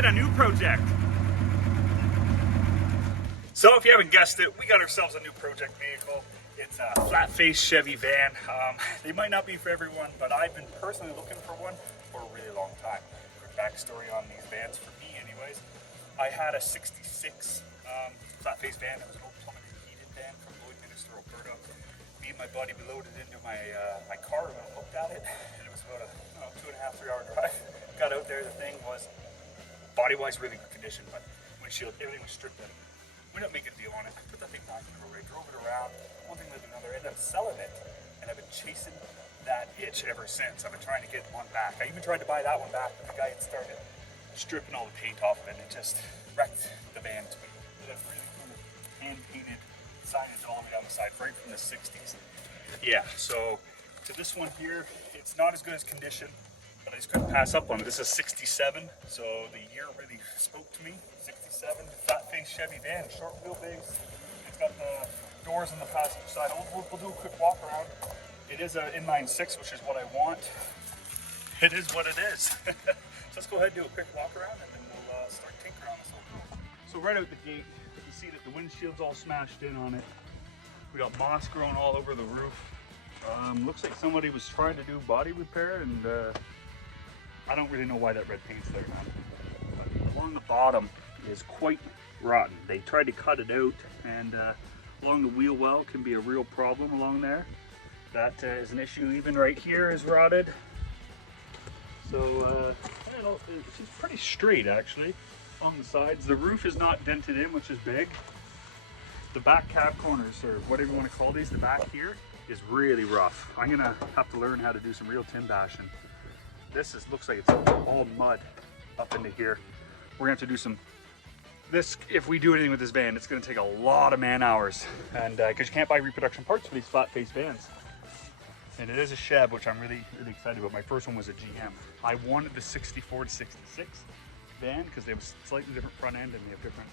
get a new project. So if you haven't guessed it, we got ourselves a new project vehicle. It's a flat-faced Chevy van. They might not be for everyone, but I've been personally looking for one for a really long time. Quick backstory on these vans, for me anyways. I had a 66 flat-faced van. It was an old plummeted heated van from Lloydminster, Alberta. Me and my buddy, we loaded into my car and looked at it, and it was about a 2.5, 3 hour drive. Got out there, the thing was body-wise really good condition, but windshield, everything was stripped out. We didn't make a deal on it. Put that thing back in the road, drove it around. One thing led to another. Ended up selling it, and I've been chasing that itch ever since. I've been trying to get one back. I even tried to buy that one back, but the guy had started stripping all the paint off of it, and it just wrecked the van to me. It had really cool hand-painted signage all the way down the side, right from the 60s. Yeah, so to this one here, it's not as good as condition, but I just couldn't pass up on it. This is 67, so the year really spoke to me. 67, flat-faced Chevy van, short wheelbase. It's got the doors on the passenger side. We'll do a quick walk around. It is an inline-6, which is what I want. It is what it is. So let's go ahead and do a quick walk around, and then we'll start tinkering on this whole. So right out the gate, you can see that the windshield's all smashed in on it. We got moss growing all over the roof. Looks like somebody was trying to do body repair, and I don't really know why that red paint's there now. But along the bottom is quite rotten. They tried to cut it out, and along the wheel well can be a real problem along there. That is an issue. Even right here is rotted. So I don't know, it's pretty straight actually on the sides. The roof is not dented in, which is big. The back cab corners, or whatever you want to call these, the back here is really rough. I'm gonna have to learn how to do some real tin bashing. This looks like it's all mud up into here. We're gonna have to do some, if we do anything with this van, it's gonna take a lot of man hours. And because you can't buy reproduction parts for these flat-faced vans. And it is a Chev, which I'm really, really excited about. My first one was a GM. I wanted the 64 to 66 van because they have a slightly different front end and they have different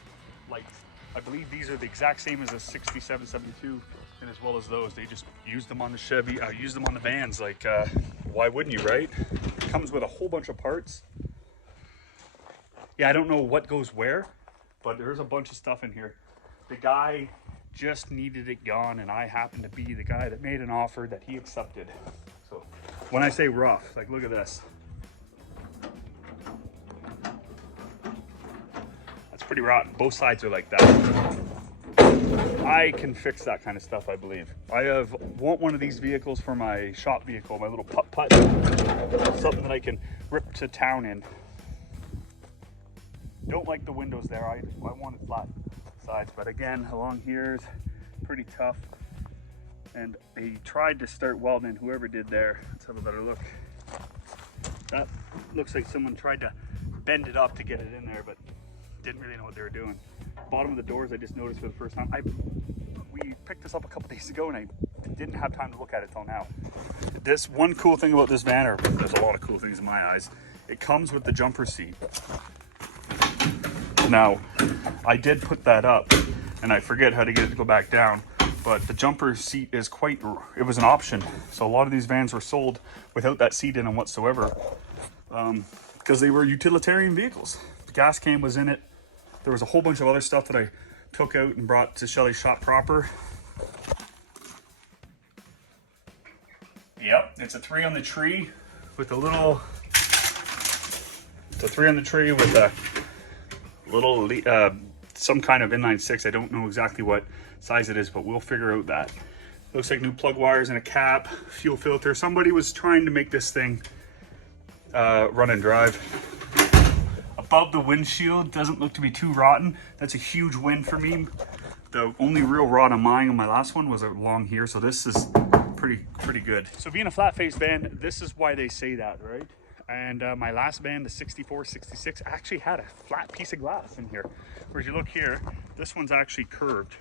lights. I believe these are the exact same as a 67, 72, and as well as those. They just used them on the Chevy, used them on the vans. Like, why wouldn't you, right? It comes with a whole bunch of parts. Yeah, I don't know what goes where, but there's a bunch of stuff in here. The guy just needed it gone, and I happened to be the guy that made an offer that he accepted. So when I say rough, like, look at this. Pretty rotten. Both sides are like that. I can fix that kind of stuff, I believe. I want one of these vehicles for my shop vehicle, my little putt-putt. Something that I can rip to town in. Don't like the windows there. I wanted flat sides, but again, along here is pretty tough. And they tried to start welding, whoever did there. Let's have a better look. That looks like someone tried to bend it up to get it in there, but didn't really know what they were doing. Bottom of the doors, I just noticed for the first time. We picked this up a couple days ago, and I didn't have time to look at it till now. This one cool thing about this van, or there's a lot of cool things in my eyes, it comes with the jumper seat. Now, I did put that up, and I forget how to get it to go back down, but the jumper seat is it was an option. So a lot of these vans were sold without that seat in them whatsoever, because they were utilitarian vehicles. The gas can was in it. There was a whole bunch of other stuff that I took out and brought to Schelly's shop proper. Yep, it's a 3 on the tree with a little, it's a 3 on the tree with a little, some kind of inline-6. I don't know exactly what size it is, but we'll figure out that. Looks like new plug wires and a cap, fuel filter. Somebody was trying to make this thing run and drive. Above the windshield doesn't look to be too rotten. That's a huge win for me. The only real rot on mine on my last one was along here, so this is pretty good. So being a flat-faced van, this is why they say that, right? And my last van, the 64, 66, actually had a flat piece of glass in here. Whereas you look here, this one's actually curved.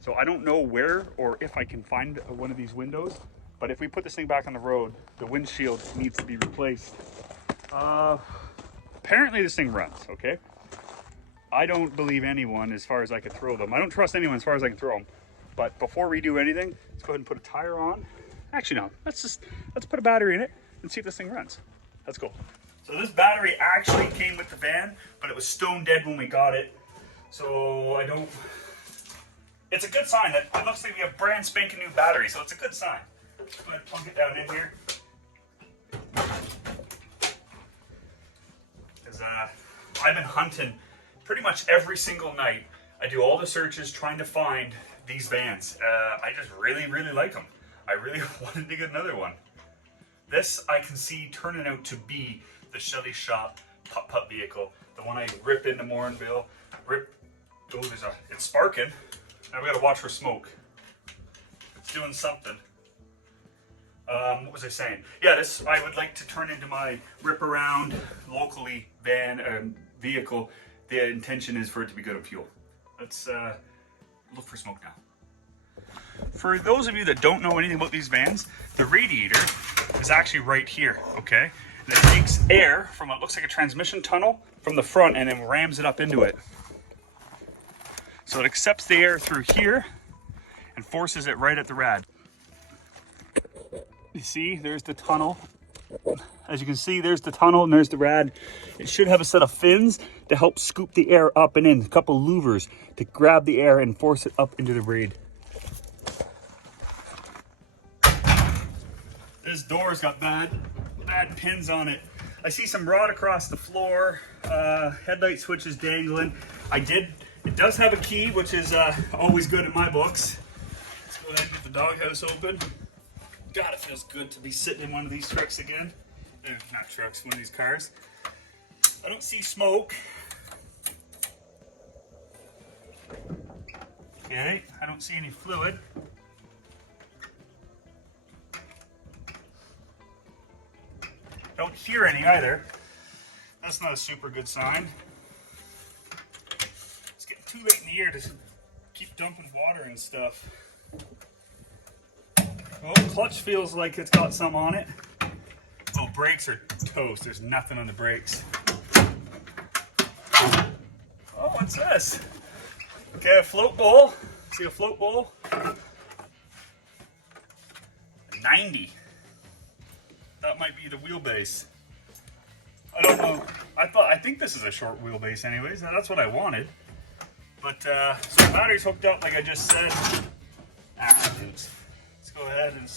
So I don't know where or if I can find one of these windows, but if we put this thing back on the road, the windshield needs to be replaced. Apparently this thing runs, okay? I don't believe anyone as far as I can throw them. I don't trust anyone as far as I can throw them. But before we do anything, let's go ahead and put a tire on. Actually, no, let's put a battery in it and see if this thing runs. Let's go. So this battery actually came with the van, but it was stone dead when we got it. So it's a good sign that it looks like we have brand spanking new battery, so it's a good sign. Go ahead and plug it down in here. Because I've been hunting pretty much every single night. I do all the searches trying to find these vans. I just really, really like them. I really wanted to get another one. This I can see turning out to be the Schelly shop putt-putt vehicle. The one I rip into Morinville. It's sparking. Now we gotta watch for smoke. It's doing something. What was I saying? Yeah, this I would like to turn into my rip around locally van vehicle. The intention is for it to be good at fuel. Let's look for smoke now. For those of you that don't know anything about these vans, the radiator is actually right here, okay? And it takes air from what looks like a transmission tunnel from the front and then rams it up into it. So it accepts the air through here and forces it right at the rad. You see, there's the tunnel. As you can see, there's the tunnel and there's the rad. It should have a set of fins to help scoop the air up and in. A couple louvers to grab the air and force it up into the rad. This door's got bad pins on it. I see some rod across the floor. Headlight switch is dangling. It does have a key, which is always good in my books. Let's go ahead and get the doghouse open. God, it feels good to be sitting in one of these trucks again. Not trucks, one of these cars. I don't see smoke. Okay, I don't see any fluid. Don't hear any either. That's not a super good sign. It's getting too late in the year to keep dumping water and stuff. Oh, clutch feels like it's got some on it. Oh, brakes are toast. There's nothing on the brakes. Oh, what's this? Okay, a float bowl. See a float bowl? 90. That might be the wheelbase. I don't know. I think this is a short wheelbase anyways. That's what I wanted. But, so the battery's hooked up like I just said. Dudes. Let's go ahead and...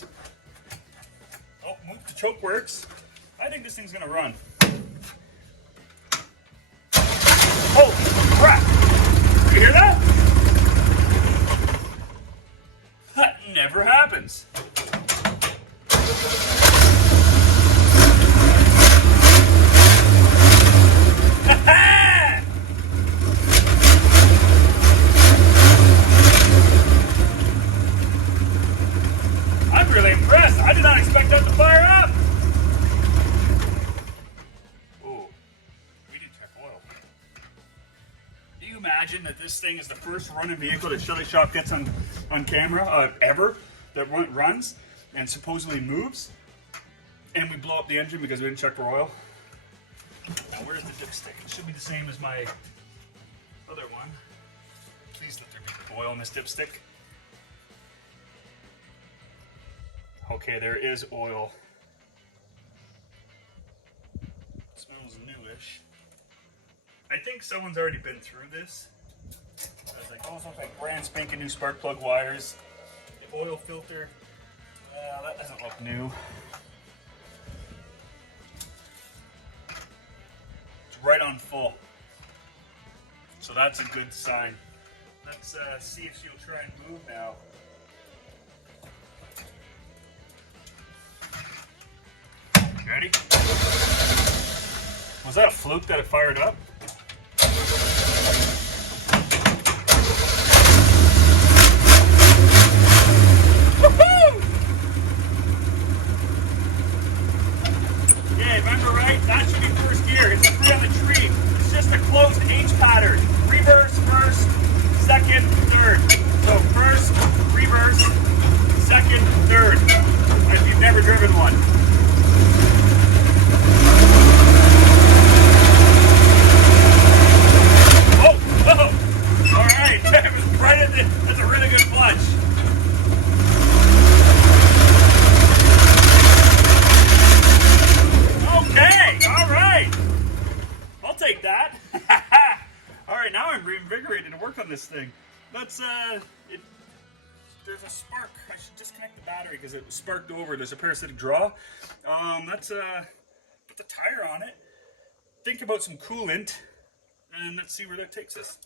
Oh, move the choke works. I think this thing's gonna run. Oh, crap! You hear that? That never happens. I'm really impressed. I did not expect that to fire up. Oh, we did check oil. Do you imagine that this thing is the first running vehicle that Schelly Shop gets on camera ever that runs and supposedly moves, and we blow up the engine because we didn't check for oil? Now where's the dipstick? It should be the same as my other one. Please let there be oil in this dipstick. Okay, there is oil. Smells newish. I think someone's already been through this. I was like, those look like brand spanking new spark plug wires. The oil filter, that doesn't look new. It's right on full. So that's a good sign. Let's see if she'll try and move now. Ready? Was that a fluke that it fired up? Woohoo! Yeah, remember right? That should be first gear. It's a 3 on the tree. It's just a closed H pattern. Reverse, first, second, third. So first, reverse, second, third. If you've never driven one. let's there's a spark. I should disconnect the battery because it sparked over. There's a parasitic draw. Let's put the tire on it. Think about some coolant, and let's see where that takes us.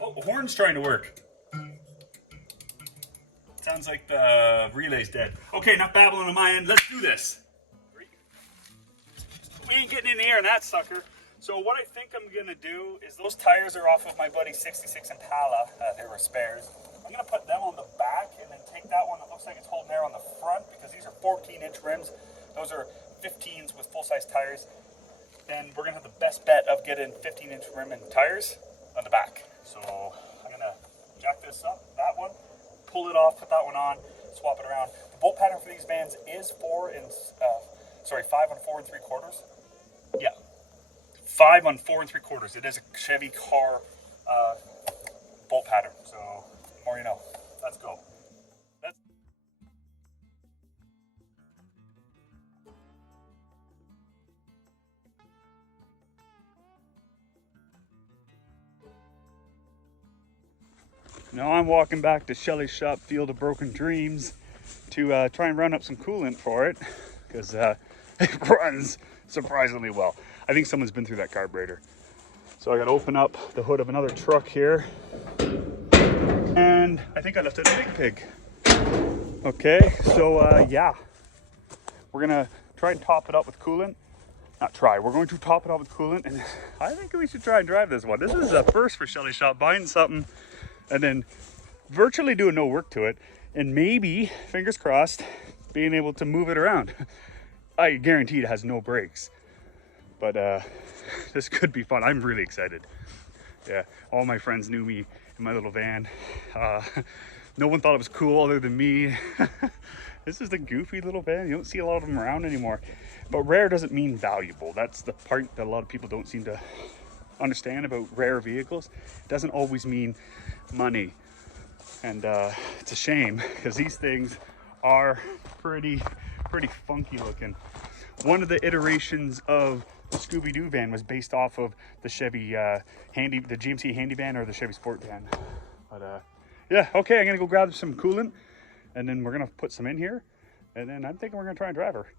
Oh, the horn's trying to work. Sounds like the relay's dead. Okay, enough babbling on my end. Let's do this. We ain't getting in the air in that sucker. So what I think I'm gonna do is those tires are off of my buddy's 66 Impala. They were spares. I'm gonna put them on the back and then take that one that looks like it's holding air on the front because these are 14-inch rims. Those are 15s with full-size tires. Then we're gonna have the best bet of getting 15-inch rim and tires on the back. So I'm gonna jack this up, that one, pull it off, put that one on, swap it around. The bolt pattern for these vans is 5 on 4 3/4. Yeah, 5 on 4 3/4. It is a Chevy car bolt pattern. So the more you know. Let's go. Now I'm walking back to Schelly's shop, Field of Broken Dreams, to try and run up some coolant for it, because it runs surprisingly well. I think someone's been through that carburetor. So I got to open up the hood of another truck here, and I think I left it a big pig. Okay, so yeah, we're gonna try and top it up with coolant. Not try, we're going to top it up with coolant, and I think we should try and drive this one. This is a first for Schelly's shop, buying something and then virtually doing no work to it, and maybe, fingers crossed, being able to move it around. I guarantee it has no brakes, but this could be fun. I'm really excited. Yeah, all my friends knew me in my little van. No one thought it was cool other than me. This is the goofy little van. You don't see a lot of them around anymore. But rare doesn't mean valuable. That's the part that a lot of people don't seem to understand about rare vehicles. It doesn't always mean money. And it's a shame because these things are pretty funky looking. One of the iterations of the Scooby-Doo van was based off of the Chevy the GMC handi-van or the Chevy Sport van. But yeah, okay, I'm gonna go grab some coolant and then we're gonna put some in here, and then I'm thinking we're gonna try and drive her.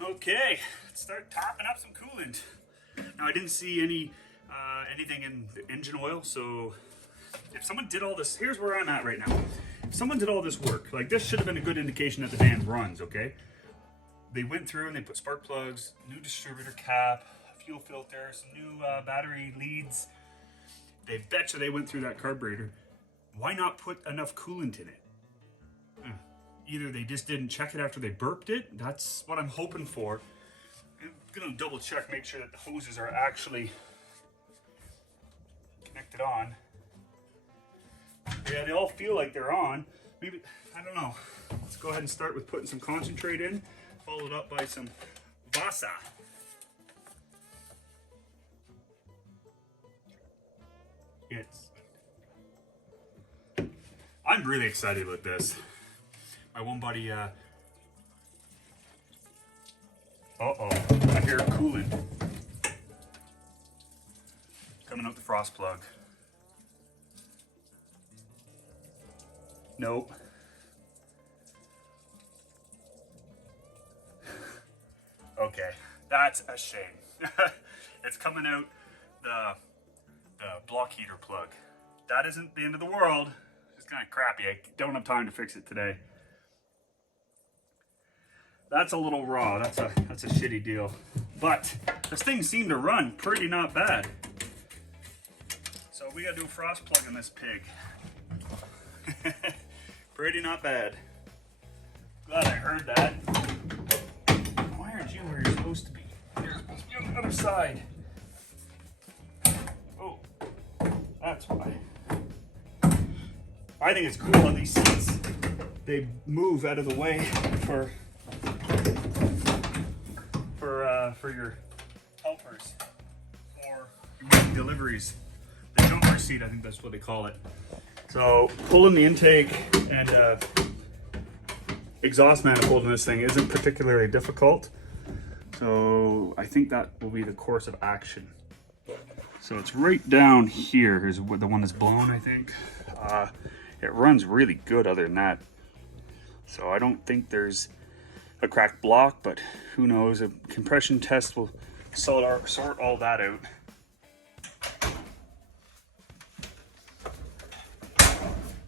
Okay, let's start topping up some coolant. Now I didn't see anything in the engine oil, so if someone did all this, here's where I'm at right now. If someone did all this work, like this should have been a good indication that the van runs, okay? They went through and they put spark plugs, new distributor cap, fuel filter, some new battery leads. They betcha they went through that carburetor. Why not put enough coolant in it? Either they just didn't check it after they burped it. That's what I'm hoping for. I'm gonna double check, make sure that the hoses are actually connected on. Yeah, they all feel like they're on. Maybe, I don't know. Let's go ahead and start with putting some concentrate in, followed up by some Vasa. I'm really excited about this. My one buddy, uh-oh, I hear coolant coming out the frost plug. Nope. Okay, that's a shame. It's coming out the block heater plug. That isn't the end of the world. It's kind of crappy. I don't have time to fix it today. That's a little raw. That's a shitty deal. But this thing seemed to run pretty not bad. So we gotta do a frost plug in this pig. Pretty not bad. Glad I heard that. Why aren't you where you're supposed to be? You're supposed to be on the other side. Oh, that's why. I think it's cool on these seats. They move out of the way for your helpers or your deliveries. The jumper seat, I think that's what they call it. So pulling the intake and exhaust manifold in this thing isn't particularly difficult. So I think that will be the course of action. So it's right down here. Here's the one that's blown, I think. It runs really good other than that. So I don't think there's a cracked block, but who knows? A compression test will sort all that out.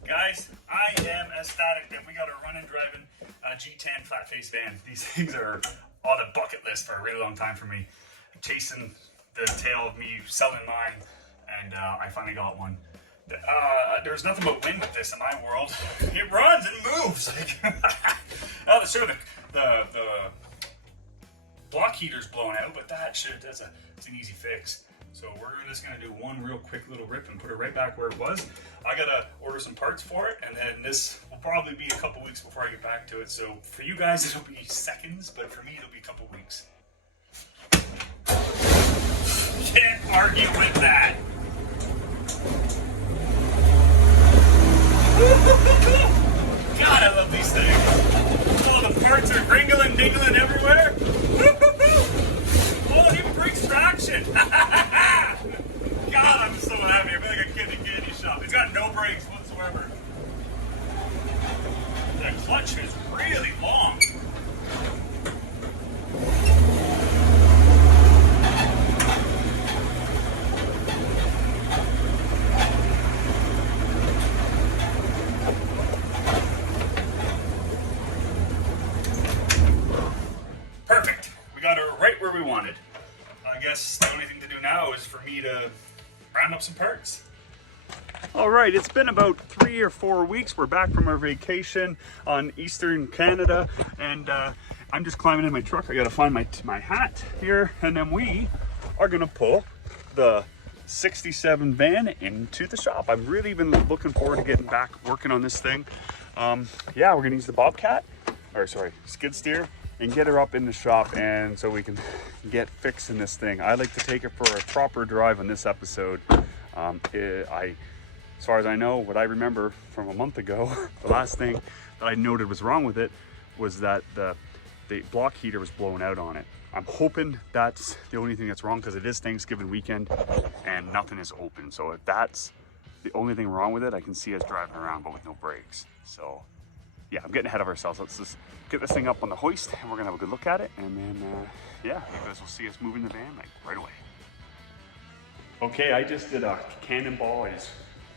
Guys, I am ecstatic that we got a running driving G10 flat face van. These things are on the bucket list for a really long time for me. Chasing the tail of me selling mine, and I finally got one. There's nothing but wind with this in my world. It runs and moves. Oh, the block heater's blown out, but it's an easy fix. So we're just gonna do one real quick little rip and put it right back where it was. I gotta order some parts for it, and then this will probably be a couple weeks before I get back to it. So for you guys, it'll be seconds, but for me, it'll be a couple weeks. Can't argue with that. God, I love these things. Oh, the parts are ringling, dingling everywhere. Oh, it even brings traction. God, I'm so happy. I feel like a kid in a candy shop. It's got no brakes whatsoever. The clutch is really long. Perfect. We got her right where we wanted. I guess the only thing to do now is for me to round up some parts. All right, it's been about 3 or 4 weeks. We're back from our vacation on Eastern Canada, and I'm just climbing in my truck. I gotta find my hat here, and then we are gonna pull the 67 van into the shop. I've really been looking forward to getting back working on this thing. Yeah, we're gonna use the skid steer, and get her up in the shop, and so we can get fixing this thing. I like to take it for a proper drive on this episode. As far as I know, what I remember from a month ago, the last thing that I noted was wrong with it was that the block heater was blown out on it. I'm hoping that's the only thing that's wrong, because it is Thanksgiving weekend and nothing is open. So if that's the only thing wrong with it, I can see us driving around but with no brakes. So yeah, I'm getting ahead of ourselves. Let's just get this thing up on the hoist, and we're gonna have a good look at it, and then yeah, you guys will see us moving the van like right away. Okay, I just did a cannonball. I just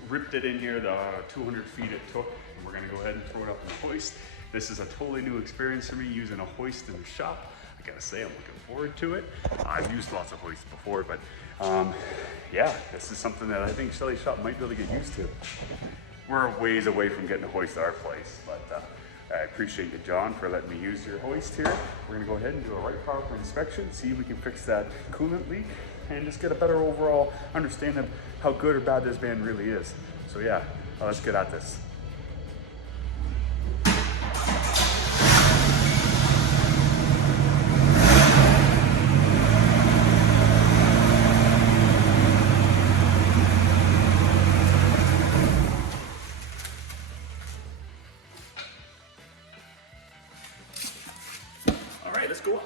ripped it in here, the 200 feet it took, and we're gonna go ahead and throw it up on the hoist. This is a totally new experience for me, using a hoist in the shop. I gotta say, I'm looking forward to it. I've used lots of hoists before, but yeah, this is something that I think Schelly's shop might be able to get used to. We're a ways away from getting a hoist at our place, but I appreciate you, John, for letting me use your hoist here. We're gonna go ahead and do a right power inspection, see if we can fix that coolant leak, and just get a better overall understanding of how good or bad this van really is. So yeah, let's get at this. All right, let's go up.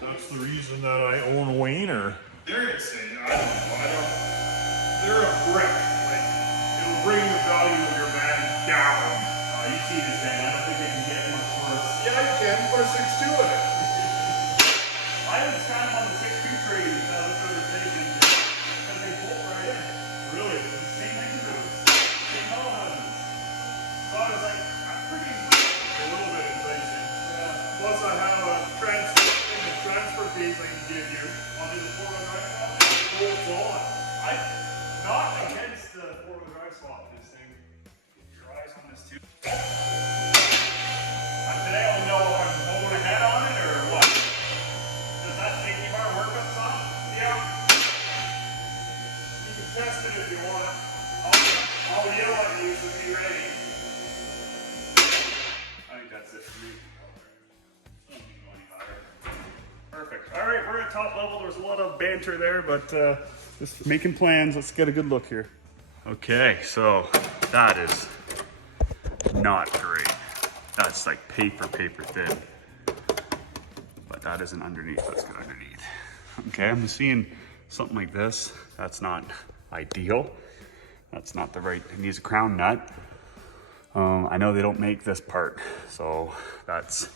That's the reason that I own a Wayner. They're insane. I don't know. They're a brick. Like, it'll bring the value of your van down. You see this van. I don't think they can get much worse. Yeah, you can. Put a 6.2 in it. I was kind of on the 6.2 trade this other station because they bolt right in. Really? Same engine rounds. Same metal houses. So I was like, I'm pretty A little bit of inflation. Yeah. Plus I have a transfer case I can give you. on the 4-wheel drive swap. Bolts on. I'm not against the 4-wheel drive swap. This thing. Keep your eyes on this too. Today I'll know if I'm holding a head on it or what. Does that safety bar work up top? Yeah. You can test it if you want. I'll yell at you so be ready. I think that's it for me. Perfect. All right, we're at top level. There's a lot of banter there, but just making plans. Let's get a good look here. Okay, so that is not great. That's like paper thin. But that isn't underneath, that's good underneath. Okay, I'm seeing something like this. That's not ideal. That's not the right, it needs a crown nut. I know they don't make this part, so that's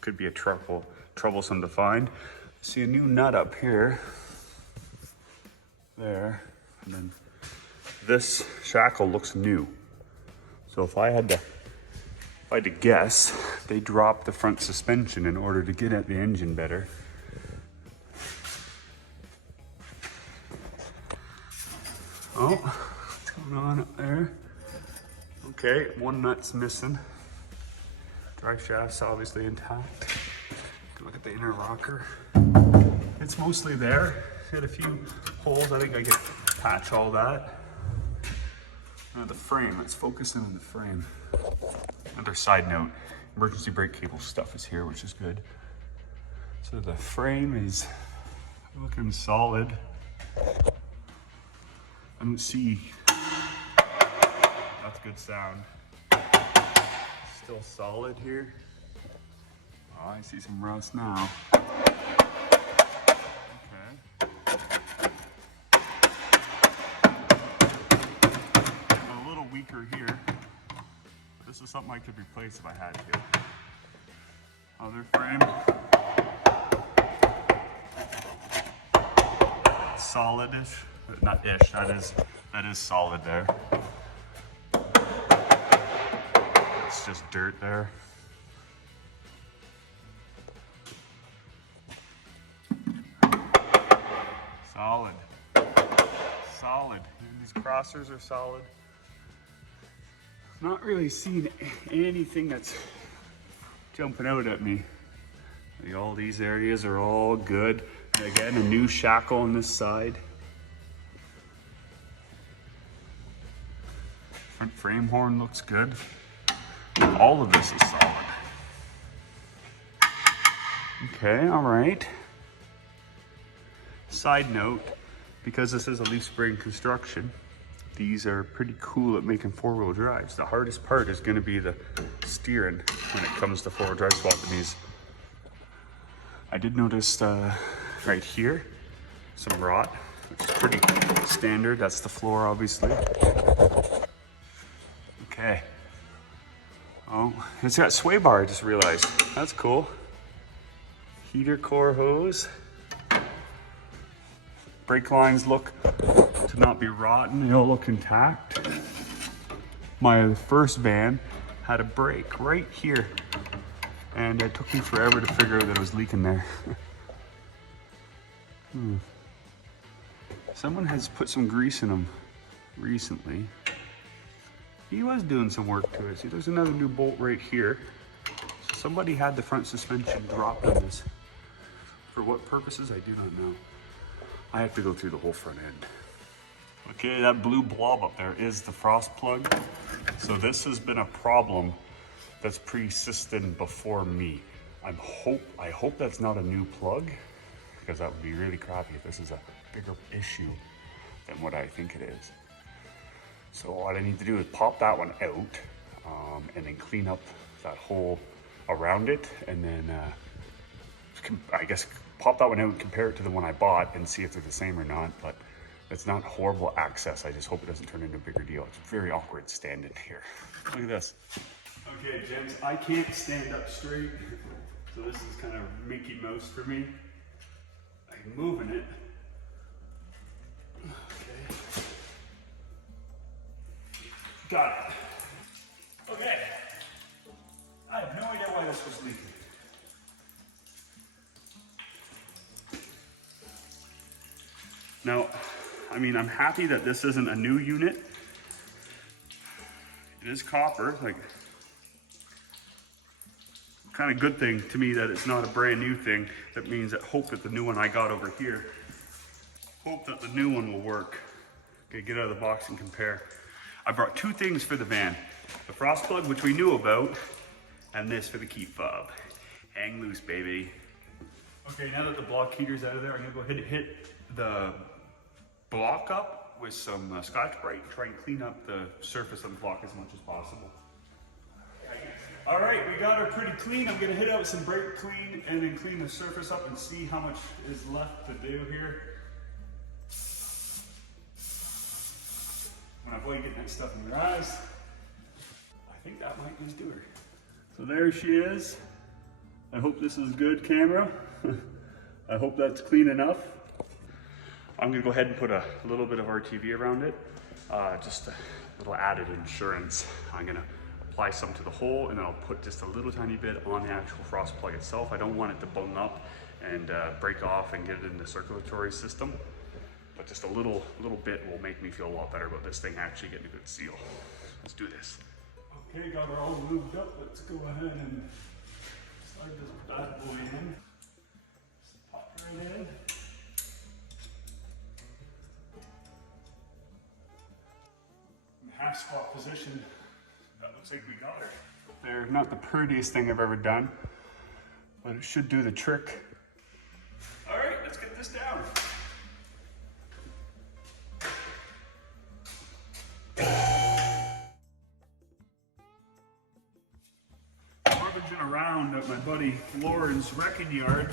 could be a troublesome to find. See a new nut up here, there, and then this shackle looks new. So if I had to guess, they dropped the front suspension in order to get at the engine better. Oh, what's going on up there? Okay, one nut's missing. Drive shaft's obviously intact. Look at the inner rocker. It's mostly there. Hit a few holes. I think I can patch all that. Now the frame, let's focus in on the frame. Another side note, emergency brake cable stuff is here, which is good. So the frame is looking solid. I don't see, that's good sound. Still solid here. Oh, I see some rust now. Okay. A little weaker here. This is something I could replace if I had to. Other frame. Solid-ish. Not ish, that is solid there. It's just dirt there. Solid. Solid. These crossers are solid. Not really seeing anything that's jumping out at me. All these areas are all good. Again, a new shackle on this side. Front frame horn looks good. All of this is solid. Okay, all right. Side note, because this is a leaf spring construction, these are pretty cool at making four-wheel drives. The hardest part is going to be the steering when it comes to four-wheel drive swapping these. I did notice right here some rot, which is pretty standard. That's the floor, obviously. Okay. Oh, it's got sway bar, I just realized. That's cool. Heater core hose. Brake lines look to not be rotten, they all look intact. My first van had a break right here, and it took me forever to figure out that it was leaking there. Someone has put some grease in them recently. He was doing some work to it. See, there's another new bolt right here. So somebody had the front suspension dropped on this. For what purposes, I do not know. I have to go through the whole front end. Okay, that blue blob up there is the frost plug. So this has been a problem that's persisted before me. I hope that's not a new plug, because that would be really crappy if this is a bigger issue than what I think it is. So what I need to do is pop that one out and then clean up that hole around it, and then I guess pop that one out and compare it to the one I bought and see if they're the same or not. But it's not horrible access. I just hope it doesn't turn into a bigger deal. It's very awkward standing here. Look at this. Okay, gents, I can't stand up straight, so this is kind of Mickey Mouse for me. I'm moving it. Okay. Got it. Okay. I have no idea why this was leaking. Now, I mean, I'm happy that this isn't a new unit. It is copper, like, kind of good thing to me that it's not a brand new thing. That means that hope that the new one I got over here, hope that the new one will work. Okay, get out of the box and compare. I brought two things for the van. The frost plug, which we knew about, and this for the key fob. Hang loose, baby. Okay, now that the block heater's out of there, I'm gonna go ahead and hit the block up with some Scotch-Brite and try and clean up the surface of the block as much as possible. All right, we got her pretty clean. I'm gonna hit out some brake clean and then clean the surface up and see how much is left to do here. I'm gonna avoid getting that stuff in your eyes. I think that might just do her. So there she is. I hope this is good, camera. I hope that's clean enough. I'm gonna go ahead and put a little bit of RTV around it. Just a little added insurance. I'm gonna apply some to the hole and then I'll put just a little tiny bit on the actual frost plug itself. I don't want it to bung up and break off and get it in the circulatory system. But just a little bit will make me feel a lot better about this thing actually getting a good seal. Let's do this. Okay, got her all lubed up. Let's go ahead and start this bad boy in. Just pop right in. In half squat position. That looks like we got her. They're not the prettiest thing I've ever done, but it should do the trick. All right, let's get this down. Rummaging around at my buddy Lauren's wrecking yard,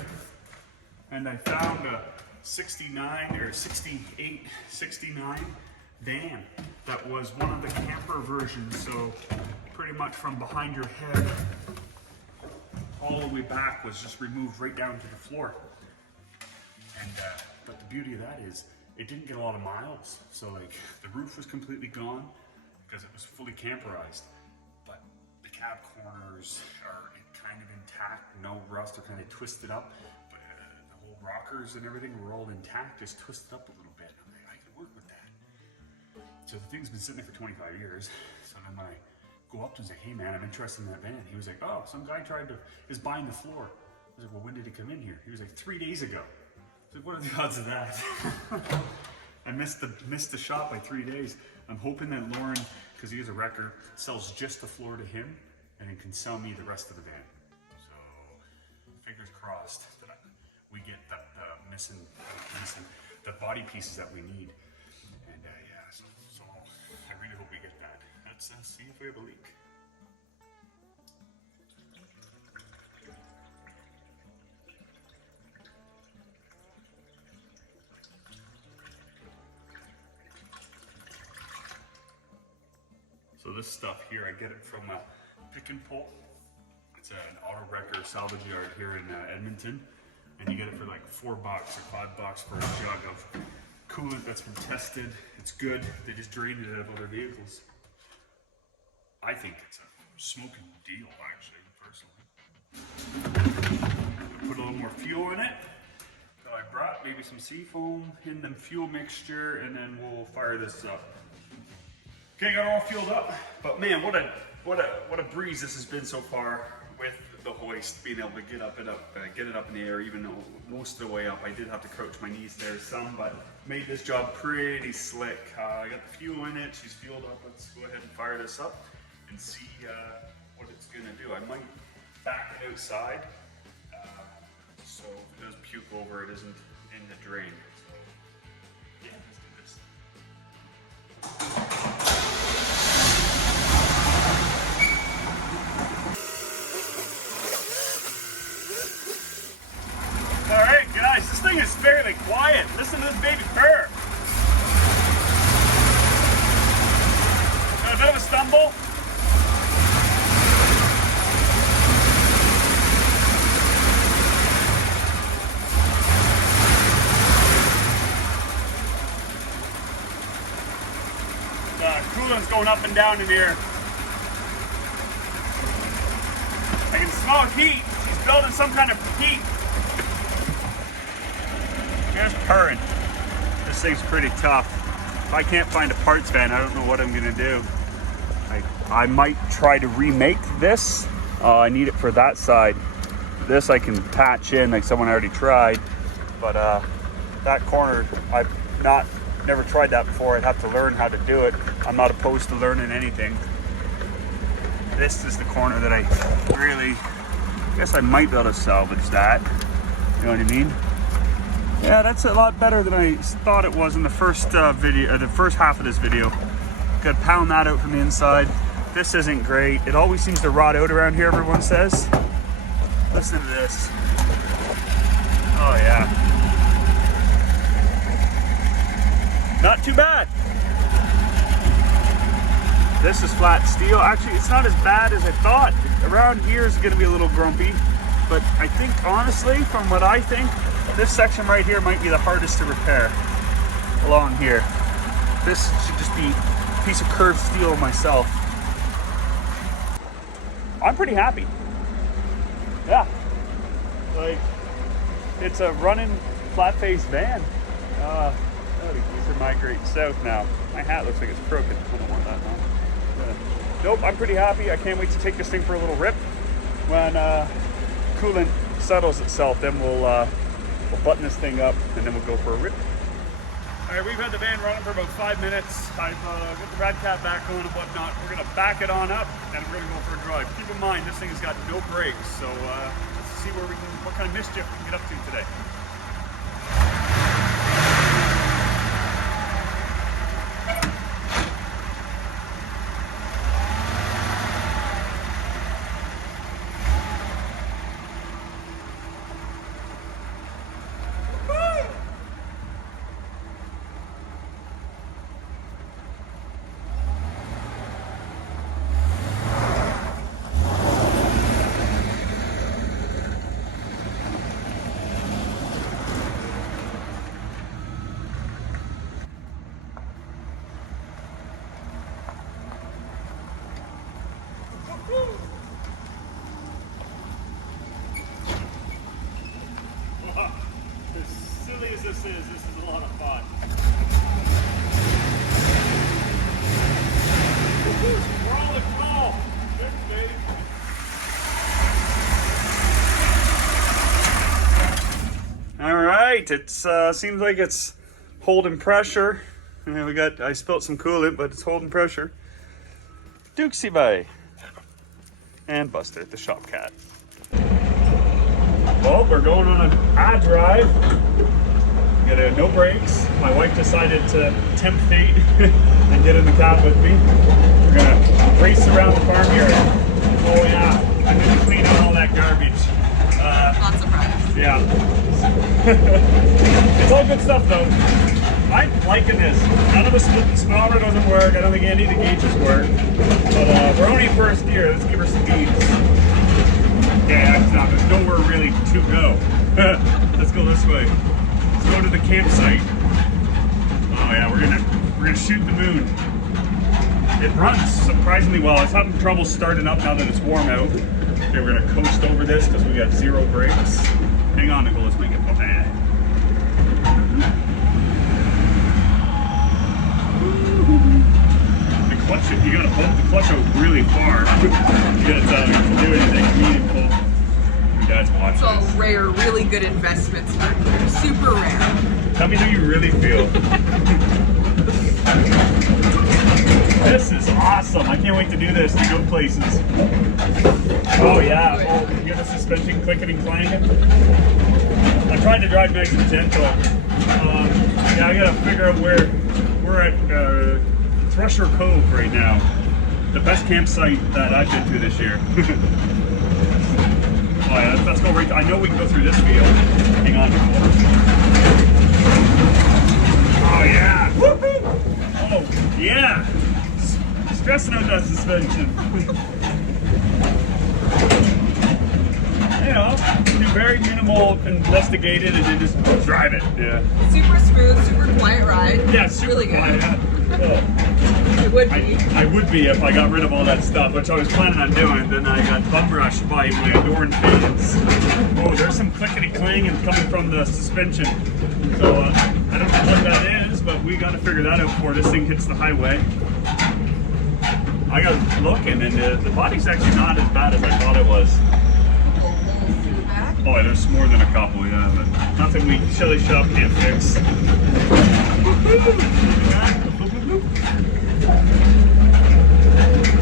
and I found a 69 or 68, 69 van that was one of the camper versions. So pretty much from behind your head all the way back was just removed right down to the floor. And but the beauty of that is it didn't get a lot of miles. So like the roof was completely gone because it was fully camperized, but the cab corners are kind of intact, no rust, they're kind of twisted up, but the whole rockers and everything were all intact, just twisted up a little bit. I'm like, I can work with that. So the thing's been sitting there for 25 years. So then when I go up to him and say, hey man, I'm interested in that van, he was like, oh, some guy is buying the floor. I was like, well, when did he come in here? He was like, 3 days ago. I was like, what are the odds of that? I missed the shop by 3 days. I'm hoping that Lauren, because he is a wrecker, sells just the floor to him and then can sell me the rest of the van. So fingers crossed that we get the body pieces that we need. And yeah, so I really hope we get that. Let's see if we have a leak. So this stuff here, I get it from a pick and pull. It's an auto wrecker salvage yard here in Edmonton. And you get it for like $4 or $5 for a jug of coolant that's been tested. It's good. They just drained it out of other vehicles. I think it's a smoking deal, actually, personally. I put a little more fuel in it. So I brought maybe some seafoam in the fuel mixture, and then we'll fire this up. Okay, got it all fueled up. But man, what a breeze this has been so far with the hoist, being able to get it up in the air, even though most of the way up I did have to crouch my knees there some, but made this job pretty slick. I got the fuel in it, she's fueled up. Let's go ahead and fire this up and see what it's gonna do. I might back it outside, so if it does puke over, it isn't in the drain. So yeah, let's do this. Alright guys, this thing is fairly quiet. Listen to this baby purr. Got a bit of a stumble. Coolant's going up and down in here. I can smell heat. She's building some kind of heat. Just purring. This thing's pretty tough. If I can't find a parts van, I don't know what I'm gonna do. I might try to remake this. I need it for that side. This I can patch in like someone already tried, but that corner I've never tried that before. I'd have to learn how to do it. I'm not opposed to learning anything. This is the corner that I guess I might be able to salvage that. You know what I mean? Yeah, that's a lot better than I thought it was in the first video, the first half of this video. Could pound that out from the inside. This isn't great. It always seems to rot out around here, everyone says. Listen to this. Oh yeah. Not too bad. This is flat steel. Actually, it's not as bad as I thought. Around here is gonna be a little grumpy, but I think honestly, from what I think, this section right here might be the hardest to repair along here. This should just be a piece of curved steel myself. I'm pretty happy. Yeah. Like, it's a running flat-faced van. These are migrating south now. My hat looks like it's crooked. I don't want that now. Nope, I'm pretty happy. I can't wait to take this thing for a little rip. When coolant settles itself, then we'll button this thing up and then we'll go for a rip. All right, we've had the van running for about 5 minutes. I've got the rad cap back on and whatnot. We're gonna back it on up and we're gonna go for a drive. Keep in mind, this thing has got no brakes, so let's see what kind of mischief we can get up to today. As silly as this is a lot of fun. We're on the call. Thanks, baby. All right, it seems like it's holding pressure. I spilt some coolant, but it's holding pressure. Dukesy bye. And Buster, the shop cat. Well, we're going on a drive. We got no brakes. My wife decided to tempt fate and get in the cab with me. We're gonna race around the farm yard. Oh yeah, I'm gonna clean out all that garbage. Not surprised. Yeah. It's all good stuff though. I'm liking this. None of the speedometer doesn't work. I don't think any of the gauges work. But we're only first gear. Let's give her some beats. Yeah, there's nowhere really to go. Let's go this way. Let's go to the campsite. Oh yeah, we're gonna shoot the moon. It runs surprisingly well. I was having trouble starting up now that it's warm out. Okay, we're gonna coast over this because we got 0 brakes. Hang on, Nicole, let's make it pop. The clutch, you gotta hold the clutch out really far. You gotta do anything meaningful. You guys watch It's all this. rare, really good investments right here. Super rare. Tell me how you really feel. This is awesome. I can't wait to do this to go places. Oh yeah. Oh, you hear the suspension clicking and clanging? I tried to drive nice and gentle. Yeah, I gotta figure out where we're at. Thresher Cove right now. The best campsite that I've been to this year. Oh yeah, let's go right. I know we can go through this field. Hang on. Oh yeah. Woohoo! Oh yeah. Stressing out that suspension. You know, do very minimal investigated and then just drive it. Yeah. Super smooth, super quiet ride. Yeah, it's super really good. quiet. Yeah. It would be. I would be if I got rid of all that stuff, which I was planning on doing. Then I got bum rushed by my adorned fans. Oh, there's some clickety clanging coming from the suspension. So I don't know what that is, but we got to figure that out before this thing hits the highway. I got looking, and the body's actually not as bad as I thought it was. Oh, yeah, there's more than a couple, yeah, but nothing we Schelly shop can't fix.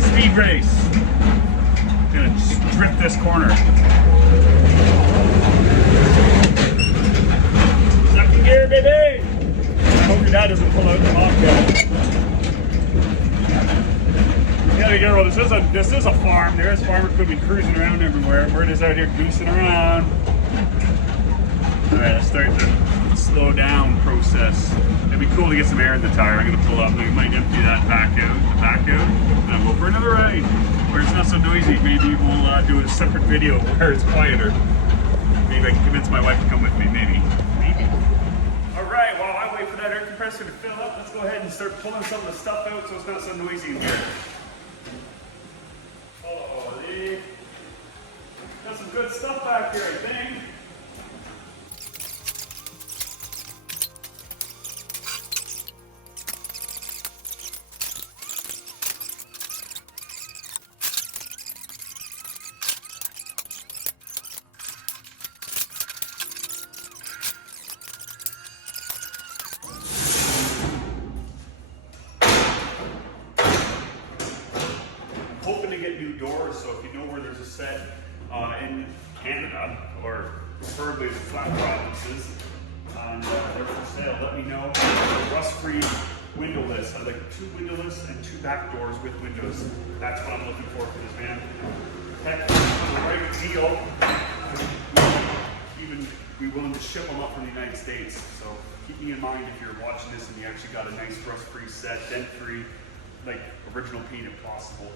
Speed race. Gonna drift this corner. Second gear, baby. I hope your dad doesn't pull out the bobcat. gotta get roll. This is a farm. There's farmer equipment cruising around everywhere. We're just out here goosing around. All right, let's start the slow down process. It'd be cool to get some air in the tire. I'm gonna pull up. We might empty that back out, and then go for another ride where it's not so noisy. Maybe we'll do a separate video where it's quieter. Maybe I can convince my wife to come with me. Maybe. All right. While I wait for that air compressor to fill up, let's go ahead and start pulling some of the stuff out so it's not so noisy in here. Holy. Got some good stuff back here, I think. Hoping to get new doors, so if you know where there's a set in Canada, or preferably the flat provinces, and they're for sale, let me know. Rust-free windowless. I like 2 windowless and 2 back doors with windows. That's what I'm looking for this van. Heck, for the right deal, even be willing to ship them up from the United States. So keep me in mind if you're watching this and you actually got a nice rust-free set, dent-free, like original paint if possible.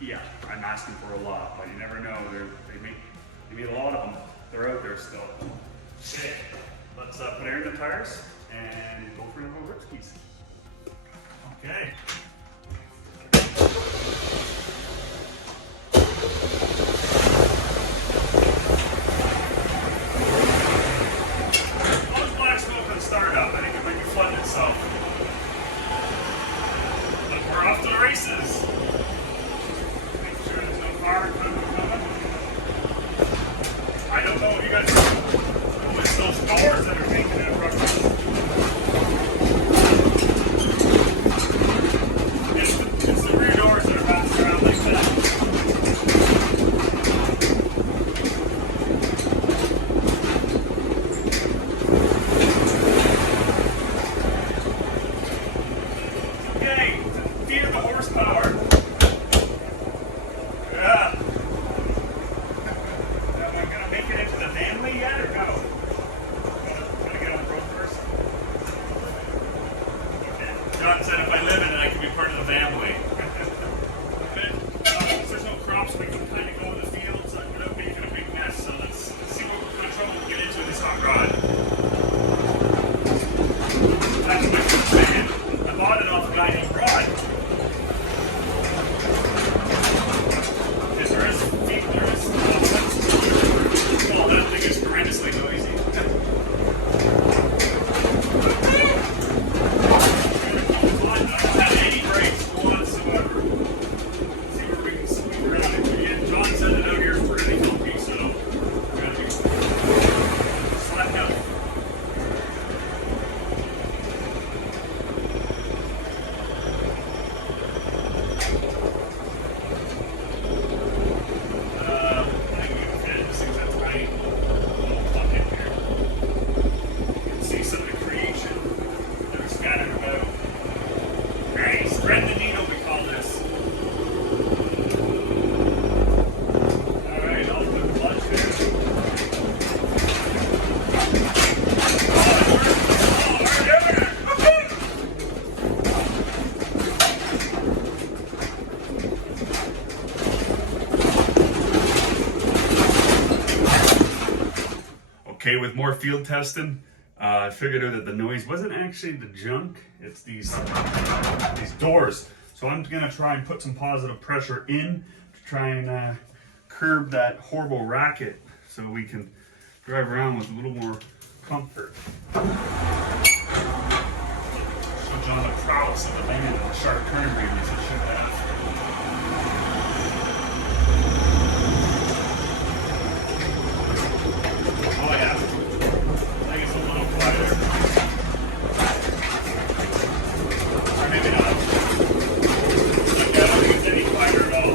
Yeah, I'm asking for a lot, but you never know. They made a lot of them. They're out there still. Okay, let's put air in the tires and go for another rip skis. Okay. Those black smoke for the startup. I think it might be flooding itself. But we're off to the races. I don't know if you guys know it's those doors that are making it rush. It's the rear doors that are bouncing around like that. Okay, feel the horsepower. Yeah. Am I gonna make it into the family yet or no? Gotta get on the road first. Okay. John said if I live in it, I can be part of the family. Since there's no crops, we can kind of go to the fields without making a big mess. So let's see what kind of trouble we get into in this hot rod. That's my first van. I bought it off a guy named Rod. Well, that thing is horrendously noisy. I don't have any brakes whatsoever. See where we can sweep around it. Again, John sent it out here for really healthy, so we're going to be slapped out. Okay, with more field testing, I figured out that the noise wasn't actually the junk, it's these doors. So I'm gonna try and put some positive pressure in to try and curb that horrible racket so we can drive around with a little more comfort. Show John the prowess of the van and the sharp turn radius it should have. Oh yeah, I think it's a little quieter. Or maybe not. I don't think it's any quieter at all.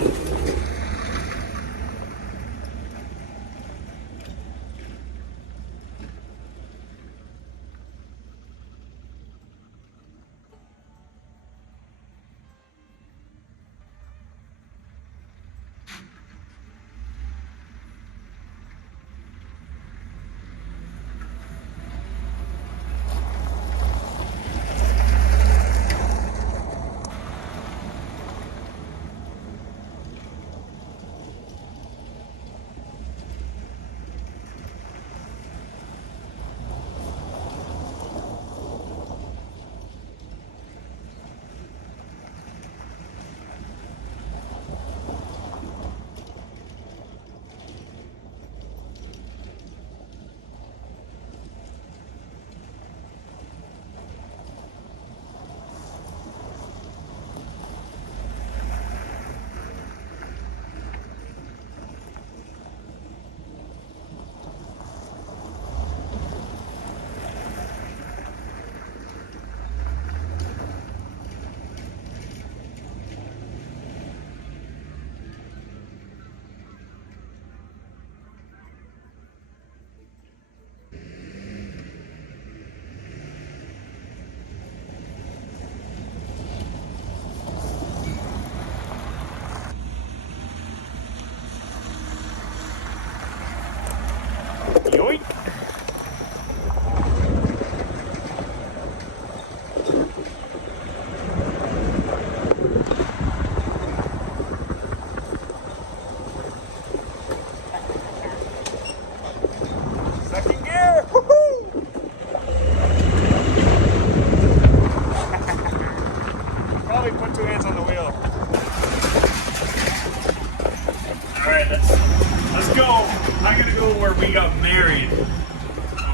got married.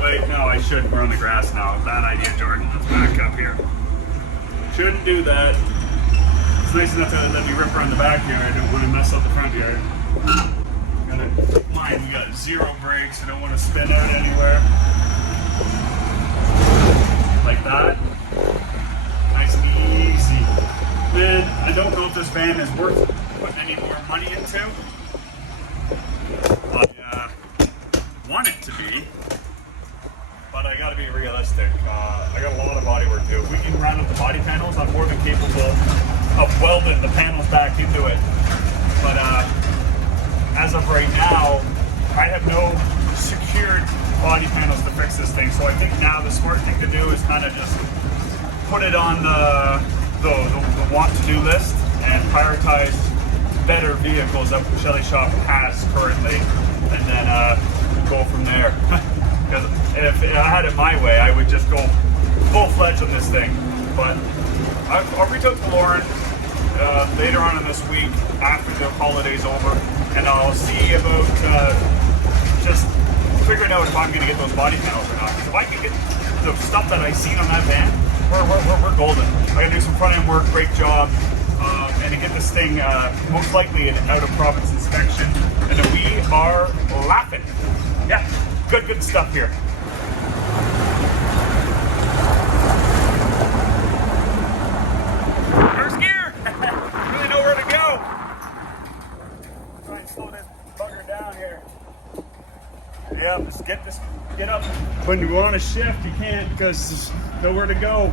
Wait, no, I shouldn't. We're on the grass now. Bad idea, Jordan. Let's back up here. Shouldn't do that. It's nice enough to let me rip around the backyard. I don't want to mess up the front yard. Gotta keep in mind, we got 0 brakes. I don't want to spin out anywhere. Like that. Nice and easy. Then, I don't know if this van is worth putting any more money into. I want it to be. But I gotta be realistic. I got a lot of body work to do. If we can round up the body panels, I'm more than capable of welding the panels back into it. But as of right now, I have no secured body panels to fix this thing. So I think now the smart thing to do is kind of just put it on the want to do list and prioritize better vehicles that Schelly Shop has currently, and then go from there. Because if I had it my way, I would just go full-fledged on this thing. But I'll reach out to Lauren later on in this week after the holiday's over, and I'll see about just figuring out if I'm going to get those body panels or not. Because if I can get the stuff that I've seen on that van, we're golden. I got to do some front-end work, brake job, and to get this thing most likely an out-of-province inspection, and then we are laughing. Yeah. Good stuff here. First gear! Really know where to go. Try and slow this bugger down here. Yeah, just get up. When you want to shift, you can't because there's nowhere to go.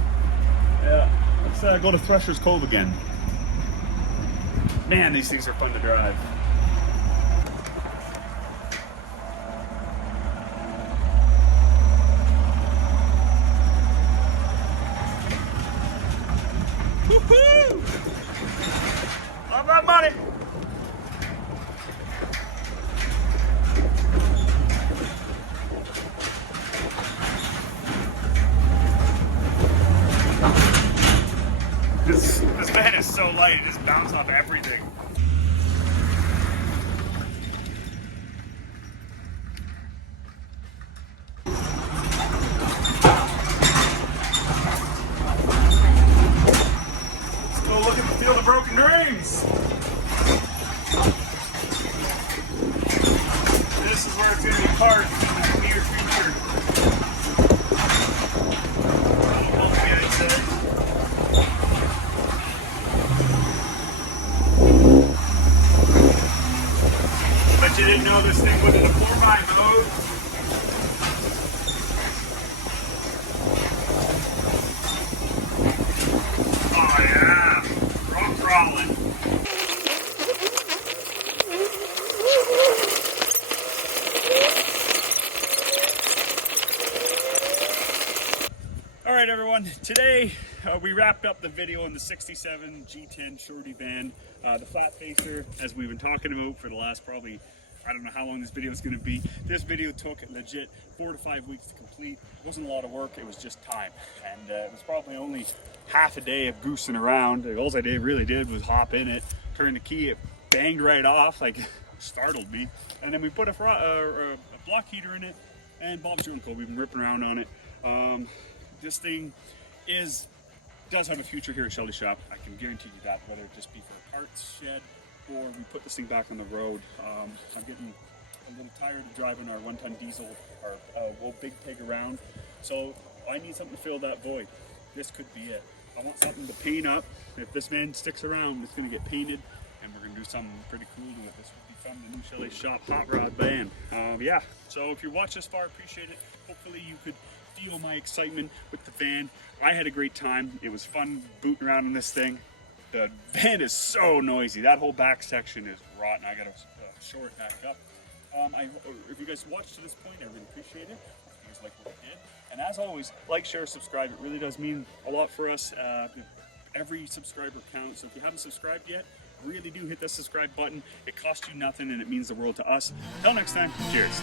Yeah, let's go to Thresher's Cove again. Man, these things are fun to drive. Woohoo! Love that money! This van is so light, it just bounces off everything. Broken dreams. This is where it's going to be parked in the near future. I'll get it set. But you didn't know this thing wasn't a 4x mode. Oh yeah. Crawling. All right, everyone. Today we wrapped up the video on the 67 G10 shorty van, the flat facer, as we've been talking about for the last probably, I don't know how long this video is going to be. This video took legit 4 to 5 weeks to complete. It wasn't a lot of work, it was just time. And it was probably only half a day of goosing around. All I really did was hop in it, turn the key, it banged right off, like startled me. And then we put a block heater in it, and Bob's your uncle. We've been ripping around on it. This thing does have a future here at Schelly Shop. I can guarantee you that, whether it just be for a parts shed or we put this thing back on the road. I'm getting a little tired of driving our 1-ton diesel, our old big pig around. So I need something to fill that void. This could be it. I want something to paint up. If this van sticks around, it's going to get painted, and we're going to do something pretty cool to it. This would be fun, the new Schelly Shop hot rod van. Yeah, so if you watched this far, appreciate it. Hopefully you could feel my excitement with the van. I had a great time. It was fun booting around in this thing. The van is so noisy. That whole back section is rotten. I got to shore it back up. If you guys watched to this point, I really appreciate it. If you guys like what we did. And as always, like, share, subscribe. It really does mean a lot for us. Every subscriber counts. So if you haven't subscribed yet, really do hit that subscribe button. It costs you nothing and it means the world to us. Until next time, cheers.